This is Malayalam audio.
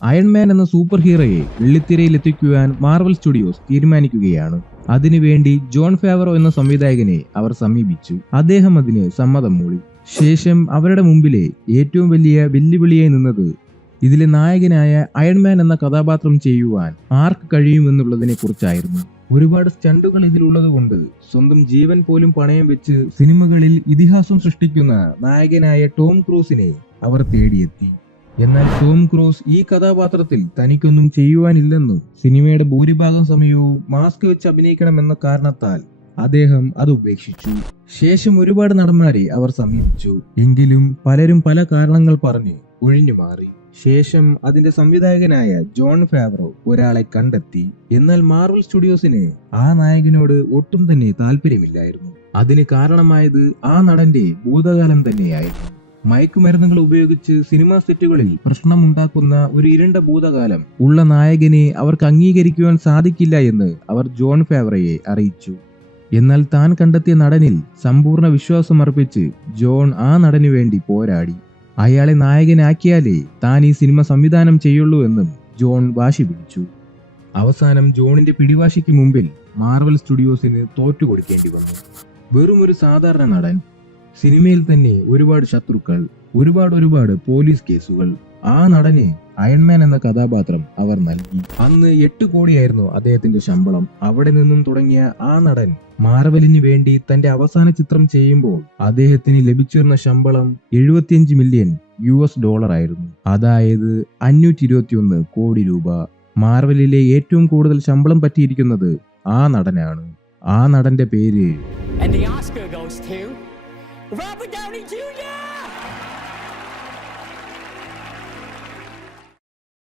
അയൺമാൻ എന്ന സൂപ്പർ ഹീറോയെ വെള്ളിത്തിരയിലെത്തിക്കുവാൻ മാർവൽ സ്റ്റുഡിയോസ് തീരുമാനിക്കുകയാണ്. അതിനുവേണ്ടി ജോൺ ഫേവറോ എന്ന സംവിധായകനെ അവർ സമീപിച്ചു. അദ്ദേഹം അതിന് സമ്മതം മൂളി. ശേഷം അവരുടെ മുമ്പിലെ ഏറ്റവും വലിയ വെല്ലുവിളിയായി നിന്നത് ഇതിലെ നായകനായ അയൺമാൻ എന്ന കഥാപാത്രം ചെയ്യുവാൻ ആർക്ക് കഴിയുമെന്നുള്ളതിനെ കുറിച്ചായിരുന്നു. ഒരുപാട് സ്റ്റണ്ടുകൾ ഇതിലുള്ളത് കൊണ്ട് സ്വന്തം ജീവൻ പോലും പണയം വെച്ച് സിനിമകളിൽ ഇതിഹാസം സൃഷ്ടിക്കുന്ന നായകനായ ടോം ക്രൂസിനെ അവർ തേടിയെത്തി. എന്നാൽ ടോം ക്രൂസ് ഈ കഥാപാത്രത്തിൽ തനിക്കൊന്നും ചെയ്യുവാനില്ലെന്നും സിനിമയുടെ ഭൂരിഭാഗം സമയവും മാസ്ക് വെച്ച് അഭിനയിക്കണമെന്ന കാരണത്താൽ അദ്ദേഹം അത് ഉപേക്ഷിച്ചു. ശേഷം ഒരുപാട് നടന്മാരെ അവർ സമീപിച്ചു. എങ്കിലും പലരും പല കാരണങ്ങൾ പറഞ്ഞ് ഒഴിഞ്ഞു മാറി. ശേഷം അതിന്റെ സംവിധായകനായ ജോൺ ഫേവറോ ഒരാളെ കണ്ടെത്തി. എന്നാൽ മാർവൽ സ്റ്റുഡിയോസിന് ആ നായകനോട് ഒട്ടും തന്നെ താല്പര്യമില്ലായിരുന്നു. അതിന് കാരണമായത് ആ നടന്റെ ഭൂതകാലം തന്നെയായിരുന്നു. മയക്കുമരുന്നുകൾ ഉപയോഗിച്ച് സിനിമാ സെറ്റുകളിൽ പ്രശ്നമുണ്ടാക്കുന്ന ഒരു ഇരുണ്ട ഭൂതകാലം ഉള്ള നായകനെ അവർക്ക് അംഗീകരിക്കുവാൻ സാധിക്കില്ല എന്ന് അവർ ജോൺ ഫേവറയെ അറിയിച്ചു. എന്നാൽ താൻ കണ്ടെത്തിയ നടനിൽ സമ്പൂർണ്ണ വിശ്വാസം അർപ്പിച്ച് ജോൺ ആ നടനു വേണ്ടി പോരാടി. അയാളെ നായകനാക്കിയാലേ താൻ ഈ സിനിമ സംവിധാനം ചെയ്യുള്ളൂ എന്നും ജോൺ വാശി പിടിച്ചു. അവസാനം ജോണിന്റെ പിടിവാശിക്ക് മുമ്പിൽ മാർവൽ സ്റ്റുഡിയോസിന് തോറ്റുകൊടുക്കേണ്ടി വന്നു. വെറും ഒരു സാധാരണ നടൻ, സിനിമയിൽ തന്നെ ഒരുപാട് ശത്രുക്കൾ, ഒരുപാട് പോലീസ് കേസുകൾ. ആ നടന് അയൺമാൻ എന്ന കഥാപാത്രം അവർ നൽകി. അന്ന് 8 കോടിയായിരുന്നു അദ്ദേഹത്തിന്റെ ശമ്പളം. അവിടെ നിന്നും തുടങ്ങിയ ആ നടൻ മാർവലിന് വേണ്ടി തന്റെ അവസാന ചിത്രം ചെയ്യുമ്പോൾ അദ്ദേഹത്തിന് ലഭിച്ചിരുന്ന ശമ്പളം 75 മില്യൺ US$ ആയിരുന്നു. അതായത് 521 കോടി രൂപ. മാർവലിലെ ഏറ്റവും കൂടുതൽ ശമ്പളം പറ്റിയിരിക്കുന്നത് ആ നടനാണ്. ആ നടന്റെ പേര് And the Oscar goes to Robert Downey Jr.